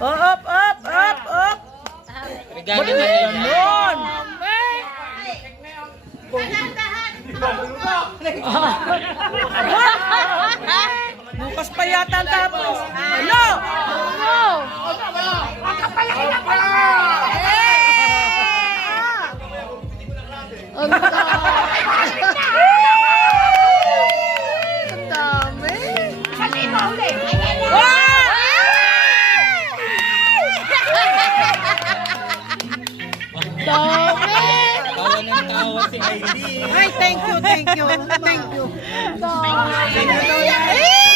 Up, up, up, up. Regalo na yun. Ganon. Bukas pa yata tapos. Ano? Ang dami. Tawa ng tawa si Heidi. Ay, thank you, thank you, thank you. Dami.